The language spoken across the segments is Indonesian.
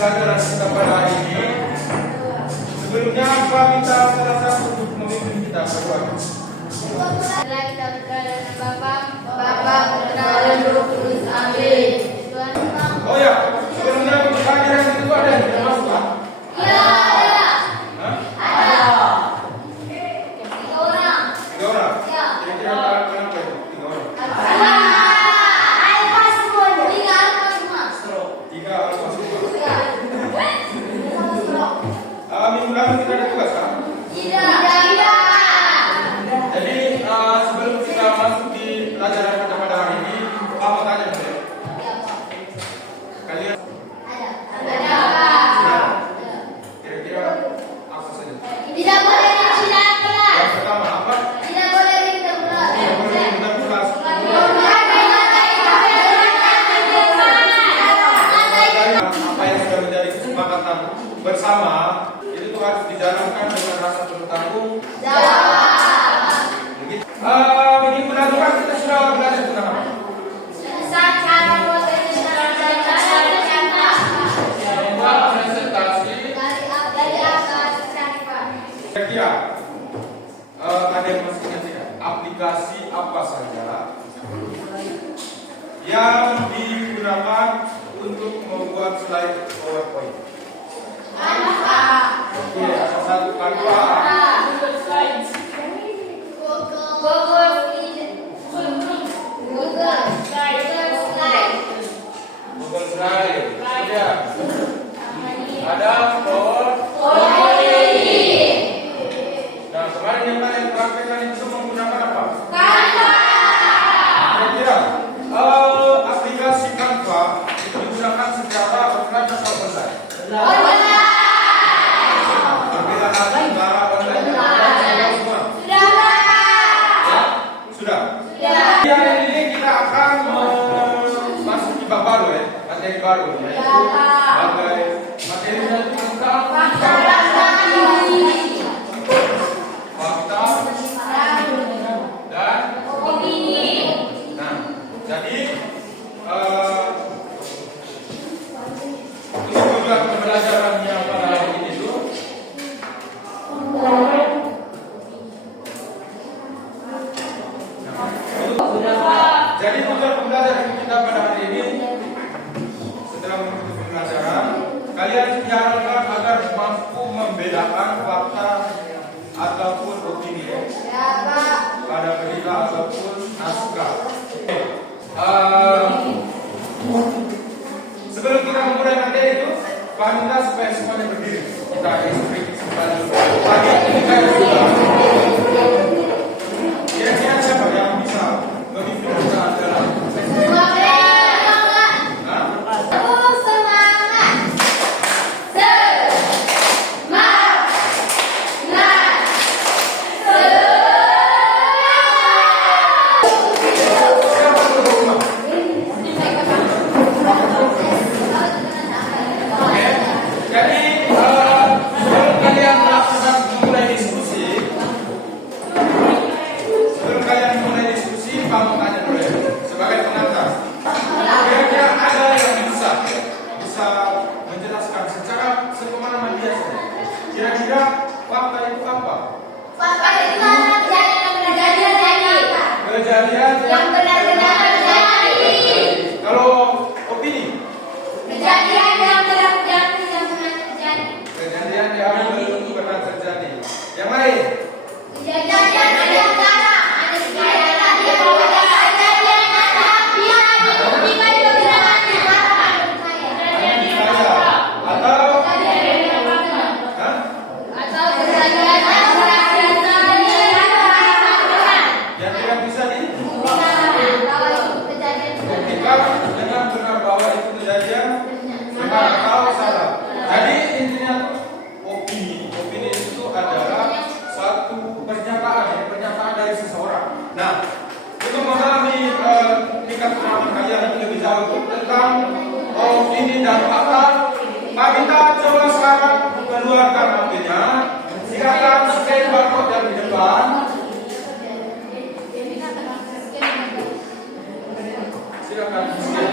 pelajaran kita pada hari ini. Sebelumnya Pak minta salah satu untuk memimpin kita berdoa. Setelah kita berdoa dengan Bapa, Putra, dan Roh Kudus. Amin. Oh ya, sebelumnya pelajaran itu ada yang tidak masuk Pak? Ya, ada. Hah? Ada. 3 orang. 3 orang? Ya. Kira-kira kenapa itu 3 orang? Alfa semua. 3 alfa semua. 3 alfa semua. Ya. Minggu lalu kita ada tugas kan? Tidak. Jadi sebelum kita masuk di pelajaran kita pada hari ini, apa tanya boleh? Kalian Ada. kira-kira apa saja? Tidak boleh tidak kelas. Yang pertama apa? Tidak boleh tidak kelas. Tidak boleh pindah kelas. Apa yang sudah menjadi kesepakatan bersama itu tuh harus dijalankan dengan rasa bertanggung jawab. Begitu. Minggu lalu kan kita sudah belajar tentang apa? Presentasi. Kira-kira ada yang masih ingat tidak? Aplikasi apa saja yang digunakan untuk membuat slide PowerPoint? Oke, ada satu Canva, Google Slide, kemudian ada PowerPoint. Nah, kemarin yang kalian praktekkan itu menggunakan apa? Kira-kira aplikasi Canva itu digunakan secara offline atau online? Perbedaan antara online dan offline semua? Sudah. Di hari ini kita akan masuk di bab baru ya, materi baru yaitu sebagai materinya tentang fakta. Dan opini. Nah, jadi untuk tujuan pembelajarannya pada hari ini itu jadi tujuan pembelajaran kita pada hari ini setelah mengikuti pembelajaran kalian diharapkan agar mampu membedakan fakta ataupun opini pada berita ataupun naskah. Sebelum kita memulai materi itu, Pak minta supaya semuanya berdiri. Kita instruksi kembali. Pagi ini saya sudah. Kira-kira siapa yang bisa memimpin kita dalam sesi? Kira-kira fakta itu apa? Fakta itu kejadian yang benar-benar terjadi. Kalau opini? Kejadian yang benar-benar terjadi. Kejadian yang belum pernah terjadi. Yang lain? Kejadian yang ada sekarang. Ada kejadian ada habian. Bukan kebenaran di mana? Atau kejadian yang yang tidak bisa dibuktikan dengan benar bahwa itu kejadian benar atau salah. Jadi intinya opini. Opini itu adalah satu pernyataan, pernyataan dari seseorang. Nah, untuk memahami tingkat pemahaman kalian lebih jauh tentang opini dan fakta, Pak Gita coba sekarang keluarkan HP-nya. Silakan scan barcode yang di depan. Silakan scan.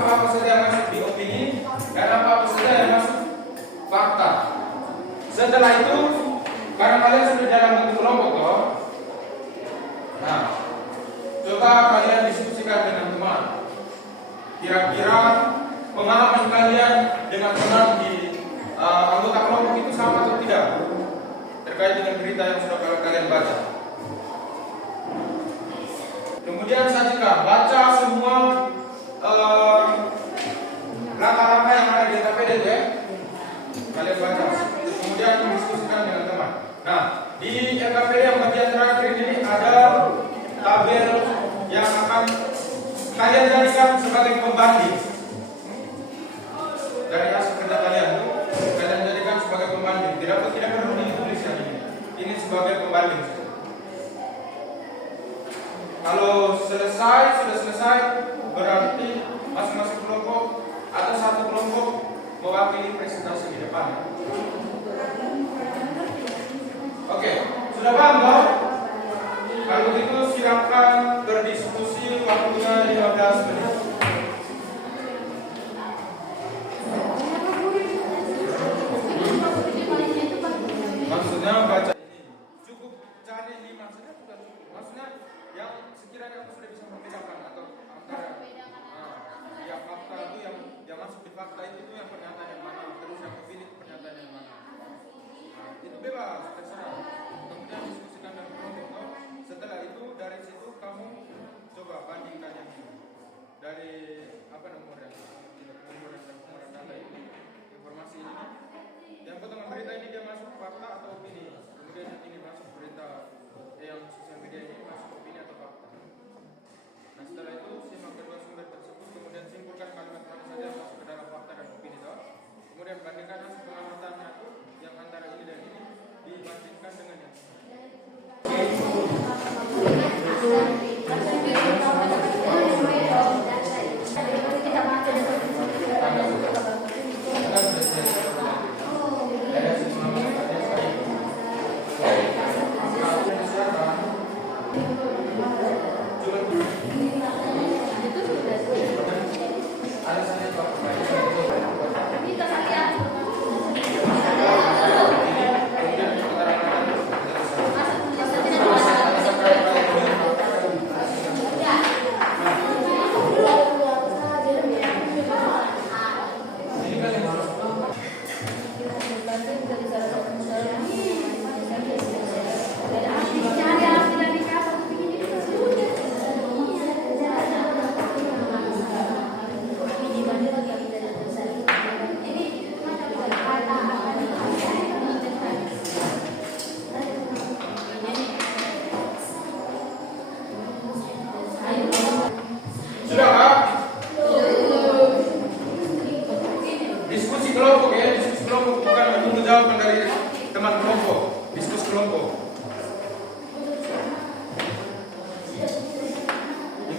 apa-apa saja yang masuk di opini dan apa-apa saja yang masuk fakta. Setelah itu, karena kalian sudah dalam bentuk kelompok toh, nah, coba kalian diskusikan dengan teman. Kira-kira pengalaman kalian dengan teman di anggota kelompok itu sama atau tidak terkait dengan berita yang sudah kalian baca. Kemudian sajikan, baca semua langkah-langkah yang ada di KPD ya. Kalian baca. Kemudian diskusikan dengan teman. Nah, di LKPD yang bagian terakhir ini ada tabel yang akan kalian jadikan sebagai pembanding dari hasil kerja kalian itu. Kalian jadikan sebagai pembanding. Tidak perlu ditulis yang ini. Ini sebagai pembanding. Kalau sudah selesai, berarti masing-masing kelompok atau satu kelompok mewakili presentasi di depan. Oke, sudah paham toh? Kalau begitu silakan berdiskusi, waktunya 15 menit. Maksudnya baca ini cukup cari 5 saja sudah cukup. Maksudnya yang sekiranya kamu sudah bisa membedakan atau antara yang fakta itu yang masuk di fakta itu yang pernyataan yang mana, terus yang kepilih itu pernyataan yang mana. Nah, itu bebas, terserah. Kemudian diskusikan dengan kelompok. Setelah itu dari situ kamu coba bandingkan yang ini. Dari apa nomornya? Nomor data ini. Informasi ini. Yang potongan berita ini dia masuk fakta atau opini. Kemudian yang ini masuk berita yang sosial media ini masuk opini atau fakta. Nah setelah itu simak kedua sumber tersebut, kemudian simpulkan kalimat mana saja yang masuk ke dalam fakta dan opini itu. Kemudian bandingkan hasil pengamatannya itu yang antara ini dan ini dibandingkan dengan yang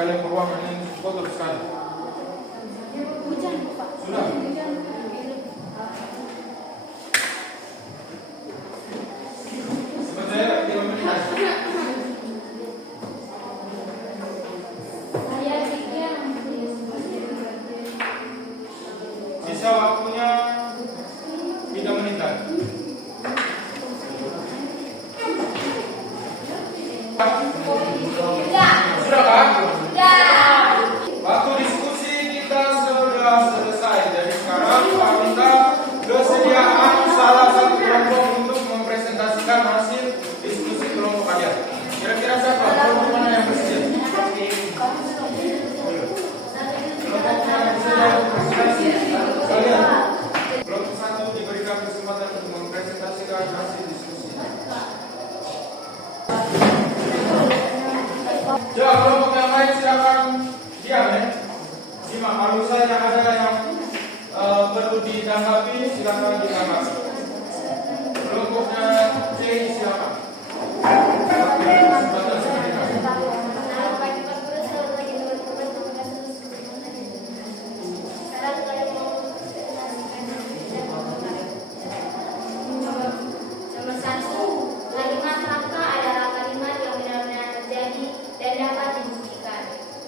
kalian ruangan ini kotor sekali. Hujan, Pak. Sudah. Sebenarnya 3 menit. Sisa waktunya 3 menitan. Sudah kan? Waktu diskusi kita sudah selesai. Jadi sekarang Pak minta kesediaan salah satu kelompok untuk mempresentasikan hasil diskusi kelompok kalian. Kira-kira siapa? Kelompok mana yang bersedia? Kelompok mana yang bersedia? Kalian. Kelompok 1 diberikan kesempatan untuk mempresentasikan hasil diskusi. Ya, kelompok yang lain silakan diam ya. Simak, kalau saja ada yang perlu ditanggapi, silakan ditanggapi. Kelompoknya C silakan.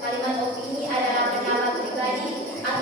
Kalimat opini adalah pendapat pribadi atau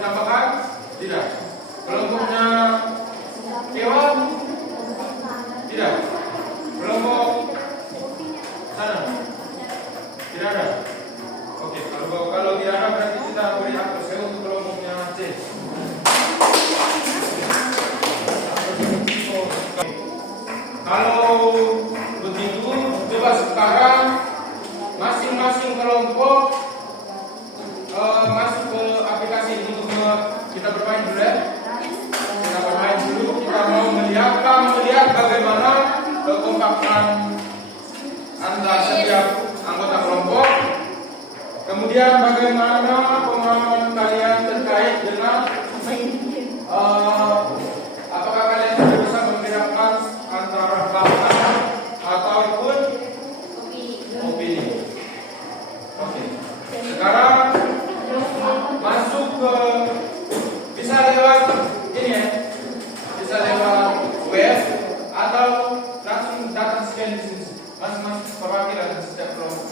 ditambahkan? Tidak. Kelompoknya hewan? Tidak. Kelompok sana? Tidak ada. Oke, kalau tidak ada berarti kita beri aktor saya untuk kelompoknya C. Kalau begitu, coba sekarang masing-masing kelompok masuk ke aplikasi ini untuk kita bermain dulu ya. Kita bermain dulu, kita mau melihat bagaimana kekompakan antara setiap anggota kelompok. Kemudian bagaimana pemahaman kalian terkait dengan apakah kalian sudah bisa membedakan antara fakta ataupun opini. Oke. Sekarang masuk ke bisa lewat ini ya, bisa lewat web atau langsung datang scan di sini. Masing-masing perwakilan setiap kelompok.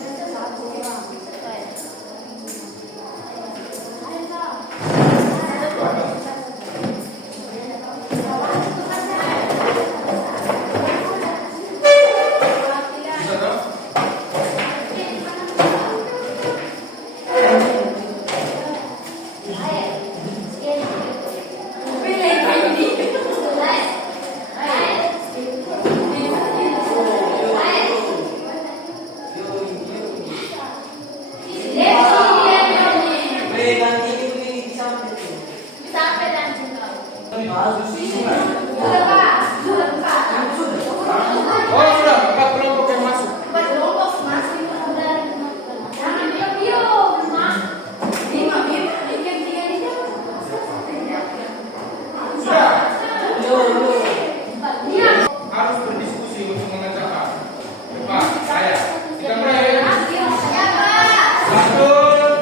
Harus berdiskusi untuk mengerjakan. Coba saya. Kita mulai. 1,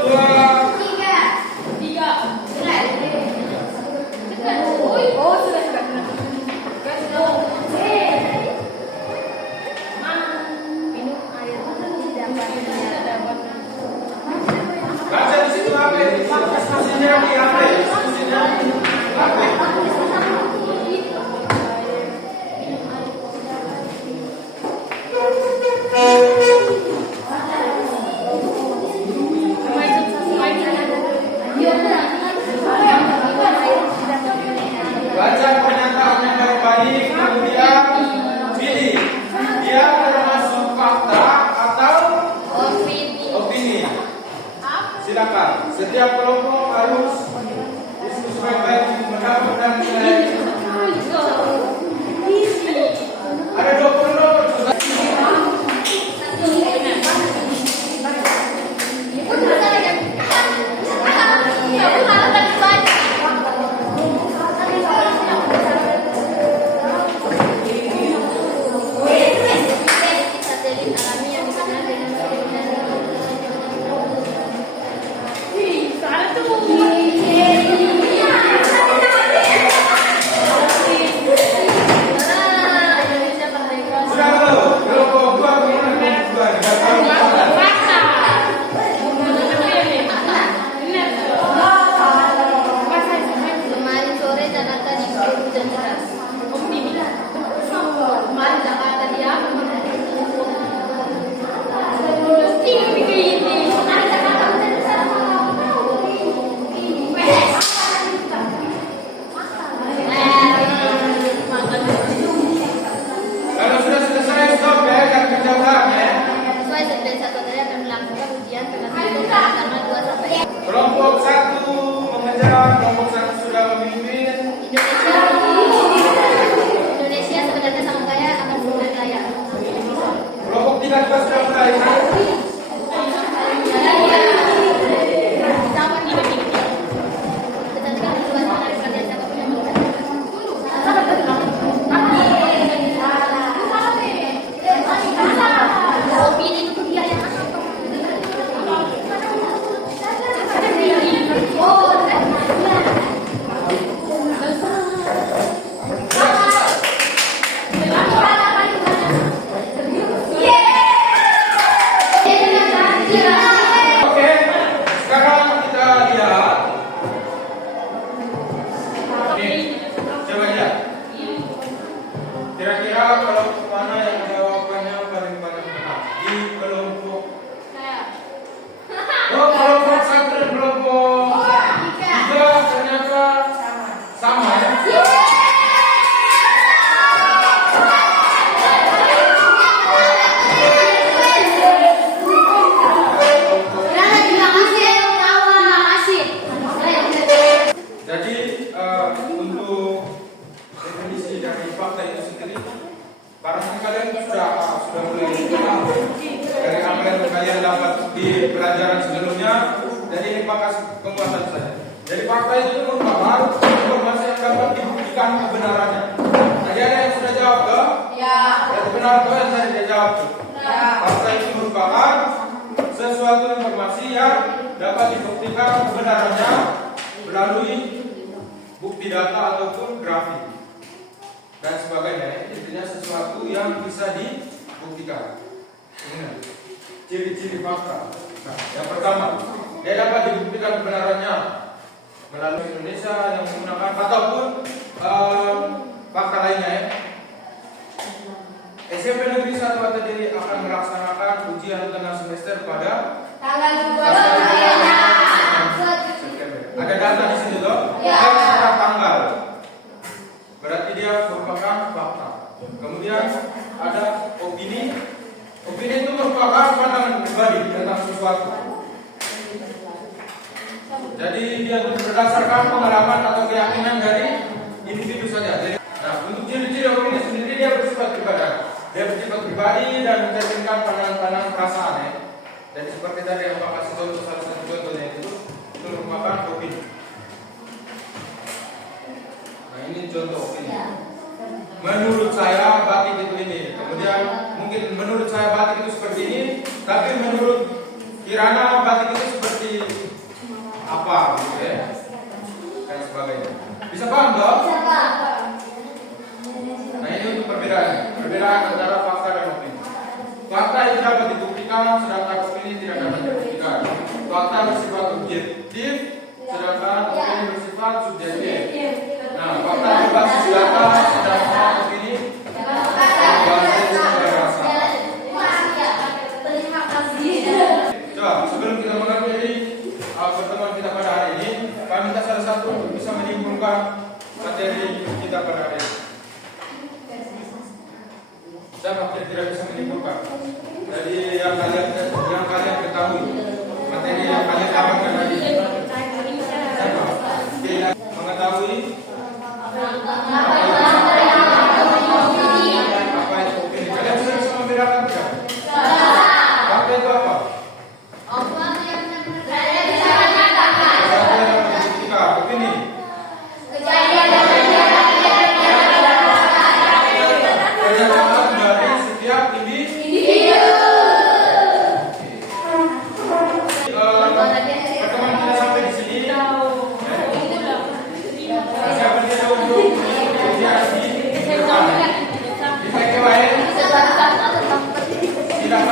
2, 3. baca di situ apa? Diskusinya di apa? Diskusinya apa? Baca pernyataan yang baik-baik, kemudian pilih dia termasuk fakta atau opini. Silakan. Setiap kelompok harus diskusi baik-baik untuk mendapatkan nilai. Ada 20 nomor. Kelompok 1 mengejar, kelompok 1 sudah memimpin. Indonesia sebenarnya sangat kaya akan sangat kaya. Kelompok 3 juga sudah mulai. kekuasaan saya. Jadi fakta itu merupakan informasi yang dapat dibuktikan kebenarannya. Tadi ada yang sudah jawab ke? Ya. Berarti benar ke yang tadi dia jawab tuh? Ya. Fakta itu merupakan sesuatu informasi yang dapat dibuktikan kebenarannya melalui bukti data ataupun grafik dan sebagainya. Intinya sesuatu yang bisa dibuktikan. Ini ciri-ciri fakta. Nah, yang pertama, dia dapat dibuktikan kebenarannya melalui Indonesia yang menggunakan ataupun fakta lainnya ya. SMP Negeri 1 Kediri akan melaksanakan ujian tengah semester pada Tanggal 2 September. Ada data di sini loh. Ya. Dan secara tanggal. Berarti dia merupakan fakta. Kemudian ada opini. Opini itu merupakan pandangan pribadi tentang sesuatu. Jadi dia berdasarkan pengalaman atau keyakinan dari individu saja. Jadi, nah, untuk ciri-ciri opini sendiri dia bersifat pribadi. Dia bersifat pribadi dan mencerminkan pandangan-pandangan perasaan ya. Dan seperti tadi yang Pak kasih contoh, salah satu contohnya itu merupakan opini. Nah ini contoh opini. Menurut saya batik itu ini. Kemudian mungkin menurut saya batik itu seperti ini, tapi menurut Kirana batik itu seperti apa gitu ya, dan sebagainya. Bisa paham dong? Nah ini untuk perbedaan antara fakta dan opini. Fakta itu dapat dibuktikan, sedangkan opini tidak dapat dibuktikan. Fakta bersifat objektif, sedangkan opini bersifat subjektif. Nah, fakta berbasis data, sedangkan opini berbasis pada rasa. Coba sebelum kita mengakhiri pertemuan kita pada hari ini, kami minta salah satu untuk bisa menyimpulkan materi kita pada hari ini. Siapa kira-kira bisa menyimpulkan dari yang kalian ketahui, materi yang kalian dapatkan tadi? Siapa? Mengetahui apa itu opini? Kalian bisa membedakan tidak? Fakta itu apa? Opini. Pernyataan dari setiap individu. Pertemuan kita sampai di sini. Siapa dia tahu ujian di depan? Di PKWN. Tidak